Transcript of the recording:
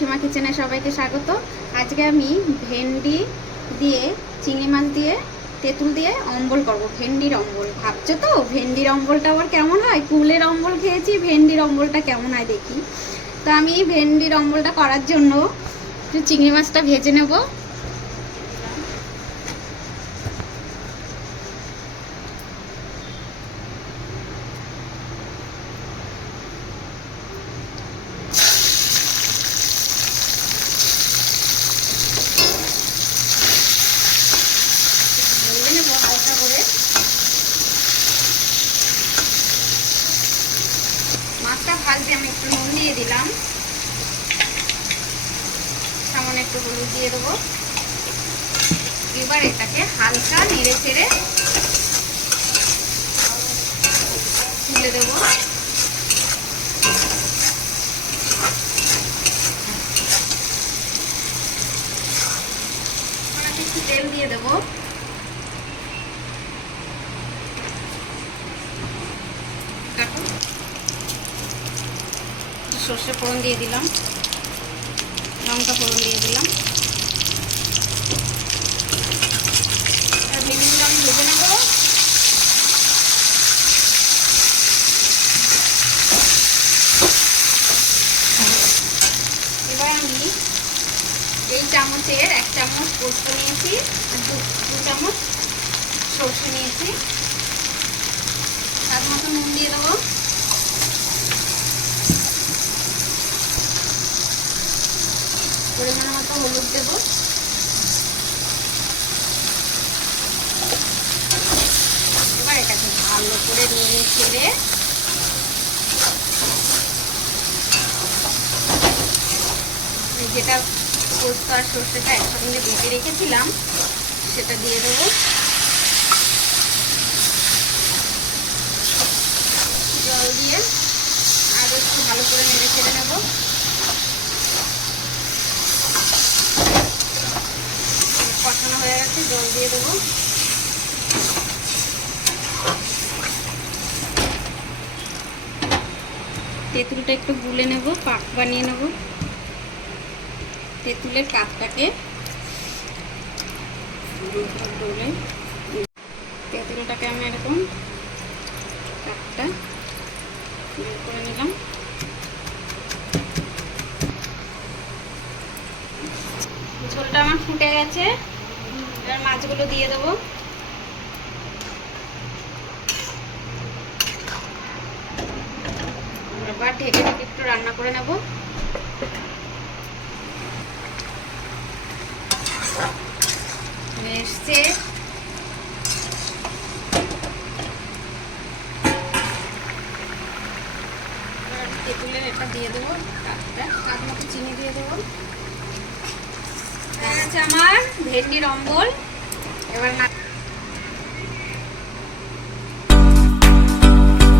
সীমা কিচেনে সবাইকে স্বাগত। আজকে আমি ভেন্ডি দিয়ে চিংড়ি মাছ দিয়ে তেঁতুল দিয়ে অম্বল করব। ভেন্ডির অম্বল ভাবছো তো, ভেন্ডির অম্বলটা আবার কেমন হয়? কুলের অম্বল খেয়েছি, ভেন্ডির অম্বলটা কেমন হয় দেখি। তো আমি ভেন্ডির অম্বলটা করার জন্য একটু চিংড়ি মাছটা ভেজে নেব। হালকা করে মাছটা ভাজতে আমি একটু নুন দিয়ে দিলাম, সামান্য একটু হলুদ দিয়ে দেবো। এবার এটাকে হালকা নেড়ে চেড়ে তুলে দেবো। একটু তেল দিয়ে দেবো। সর্ষে ফোড়ন দিয়ে দিলাম, লঙ্কা ফোড়ন দিয়ে দিলাম। ভেন্ডিগুলো আমি ভেজে নেব। এবার আমি এই চামচের 1 চামচ পোস্ত নিয়েছি, দু চামচ সর্ষে নিয়েছি। স্বাদ মতো নুন দিয়ে দেবো। পরিমাণ মতো হলুদ দেবো। এবার এটাকে ভালো করে নেড়ে ছেড়ে যেটা পোস্ত আর সর্ষেটা একসঙ্গে বেটে রেখেছিলাম সেটা দিয়ে দেবো। জল দিয়ে আরও একটু ভালো করে নেড়ে ছেড়ে নেব। কষানো হয়ে গেছে, জল দিয়ে দেবো। তেঁতুলটা একটু গুলে নেব, পাক বানিয়ে নেব। তেঁতুলের কাপটাকে ডলে তেঁতুলটাকে আমি এরকম কাপটা বের করে নিলাম। ঝোলটা আমার ফুটে গেছে, এবার মাছগুলো দিয়ে দেবো। এবার ঢেকে ঢেকে একটু রান্না করে নেব। এসছে তেঁতুলের এটা দিয়ে দেবো, স্বাদ মতো চিনি দিয়ে দেবো। হয়ে গেছে আমার ভেন্ডির অম্বল। এবার